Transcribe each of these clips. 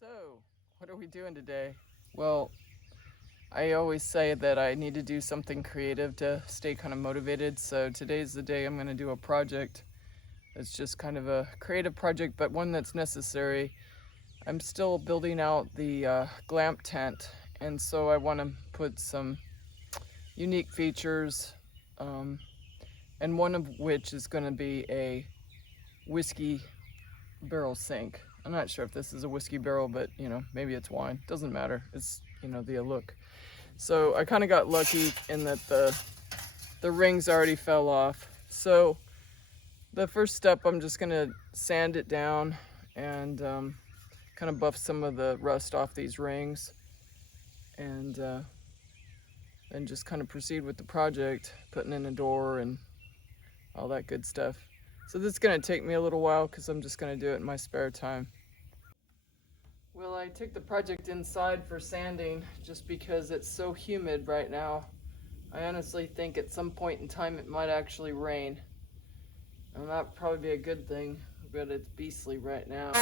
So, what are we doing today? Well, I always say that I need to do something creative to stay kind of motivated. So today's the day I'm going to do a project. It's just kind of a creative project, but one that's necessary. I'm still building out the glamp tent, and so I want to put some unique features, and one of which is going to be a whiskey barrel sink. I'm not sure if this is a whiskey barrel, but maybe it's wine. Doesn't matter. It's the look. So I kind of got lucky in that the rings already fell off. So the first step, I'm just gonna sand it down and kind of buff some of the rust off these rings, and then just kind of proceed with the project, putting in a door and all that good stuff. So this is gonna take me a little while because I'm just gonna do it in my spare time. Well, I took the project inside for sanding just because it's so humid right now. I honestly think at some point in time it might actually rain. And that would probably be a good thing, but it's beastly right now.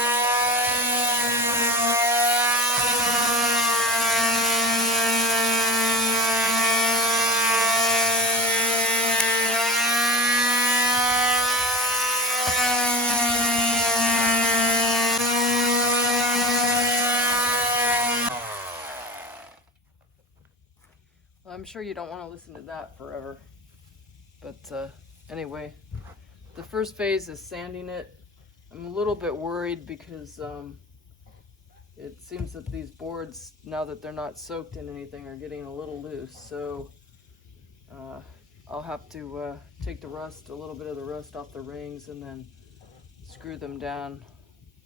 I'm sure you don't want to listen to that forever. But anyway, the first phase is sanding it. I'm a little bit worried because it seems that these boards, now that they're not soaked in anything, are getting a little loose. So I'll have to take a little bit of the rust off the rings and then screw them down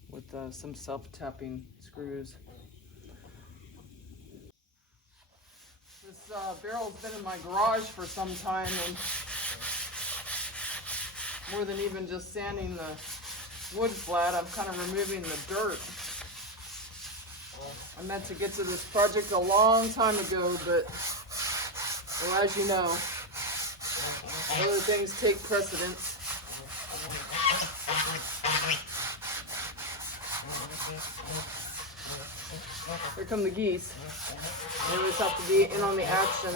with some self-tapping screws. This barrel's been in my garage for some time, and more than even just sanding the wood flat, I'm kind of removing the dirt. I meant to get to this project a long time ago, but, well, as you know, other things take precedence. Here come the geese. I always have to be in on the action.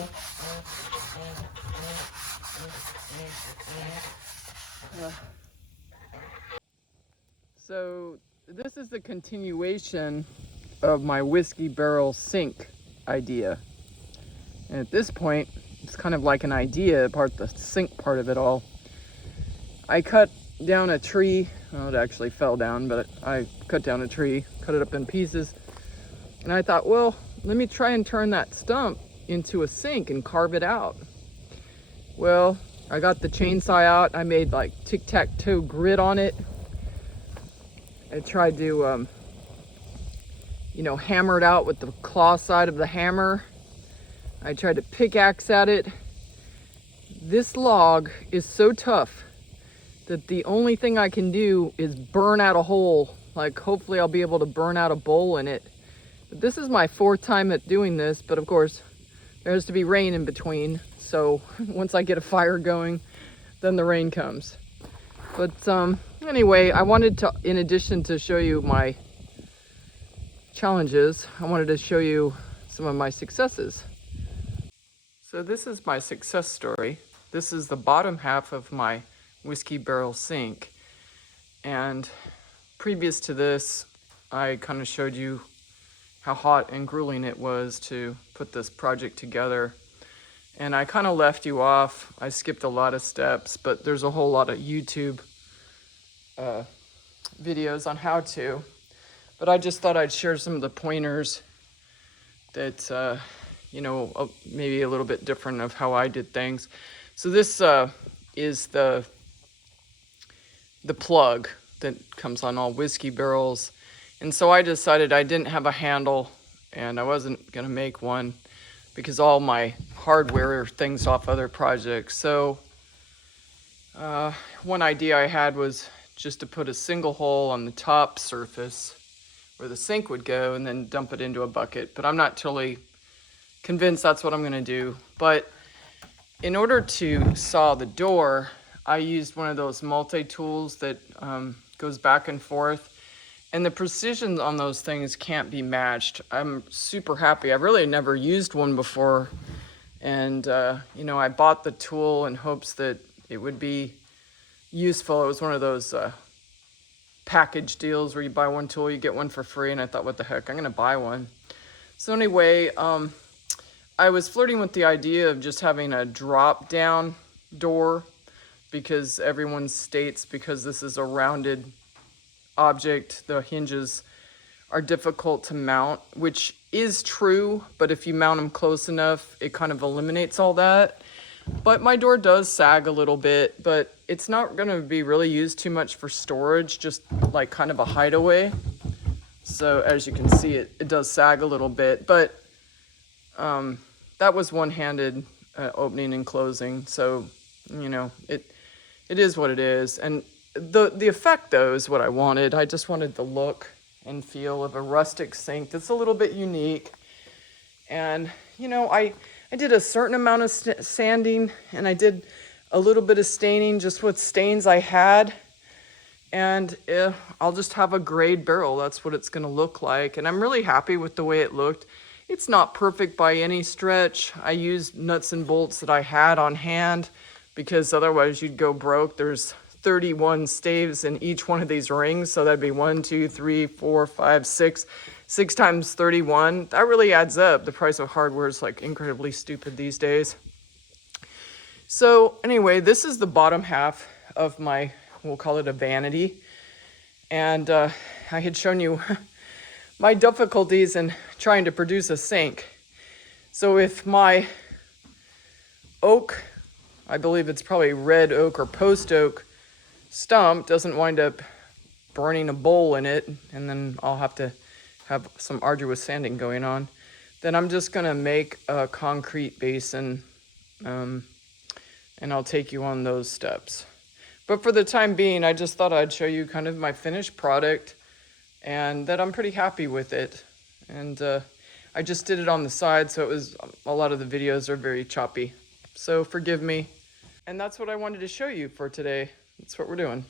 So this is the continuation of my whiskey barrel sink idea. And at this point, it's kind of like an idea, the sink part of it all. I cut down a tree. Well, it actually fell down, but I cut down a tree, cut it up in pieces. And I thought, well, let me try and turn that stump into a sink and carve it out. Well, I got the chainsaw out. I made like tic-tac-toe grid on it. I tried to, hammer it out with the claw side of the hammer. I tried to pickaxe at it. This log is so tough that the only thing I can do is burn out a hole. Like, hopefully I'll be able to burn out a bowl in it. But this is my 4th time at doing this, but of course there has to be rain in between. So once I get a fire going, then the rain comes. But anyway, I wanted to, in addition to show you my challenges, I wanted to show you some of my successes. So this is my success story. This is the bottom half of my whiskey barrel sink. And previous to this, I kind of showed you how hot and grueling it was to put this project together. And I kind of left you off. I skipped a lot of steps, but there's a whole lot of YouTube videos on how to. But I just thought I'd share some of the pointers that, maybe a little bit different of how I did things. So this is the plug that comes on all whiskey barrels. And so I decided I didn't have a handle and I wasn't gonna make one because all my hardware are things off other projects. So one idea I had was just to put a single hole on the top surface where the sink would go and then dump it into a bucket. But I'm not totally convinced that's what I'm gonna do. But in order to saw the door, I used one of those multi-tools that goes back and forth. And the precision on those things can't be matched. I'm super happy. I've really never used one before. And, you know, I bought the tool in hopes that it would be useful. It was one of those package deals where you buy one tool, you get one for free. And I thought, what the heck, I'm going to buy one. So anyway, I was flirting with the idea of just having a drop down door, because everyone states because this is a rounded object, the hinges are difficult to mount, which is true, but if you mount them close enough, it kind of eliminates all that. But my door does sag a little bit, but it's not going to be really used too much for storage, just like kind of a hideaway. So as you can see, it does sag a little bit, but that was one-handed opening and closing. So, you know, it is what it is. And the effect, though, is what I wanted. I just wanted the look and feel of a rustic sink that's a little bit unique. And, you know, I did a certain amount of sanding, and I did a little bit of staining just with stains I had. And I'll just have a grayed barrel. That's what it's going to look like. And I'm really happy with the way it looked. It's not perfect by any stretch. I used nuts and bolts that I had on hand, because otherwise you'd go broke. There's 31 staves in each one of these rings. So that'd be 1, 2, 3, 4, 5, 6. 6 times 31. That really adds up. The price of hardware is like incredibly stupid these days. So anyway, this is the bottom half of my, we'll call it a vanity. And I had shown you my difficulties in trying to produce a sink. So if my oak, I believe it's probably red oak or post oak stump, doesn't wind up burning a bowl in it, and then I'll have to have some arduous sanding going on, then I'm just gonna make a concrete basin, and I'll take you on those steps. But for the time being, I just thought I'd show you kind of my finished product, and that I'm pretty happy with it. And I just did it on the side, so it was, a lot of the videos are very choppy. So forgive me. And that's what I wanted to show you for today. That's what we're doing.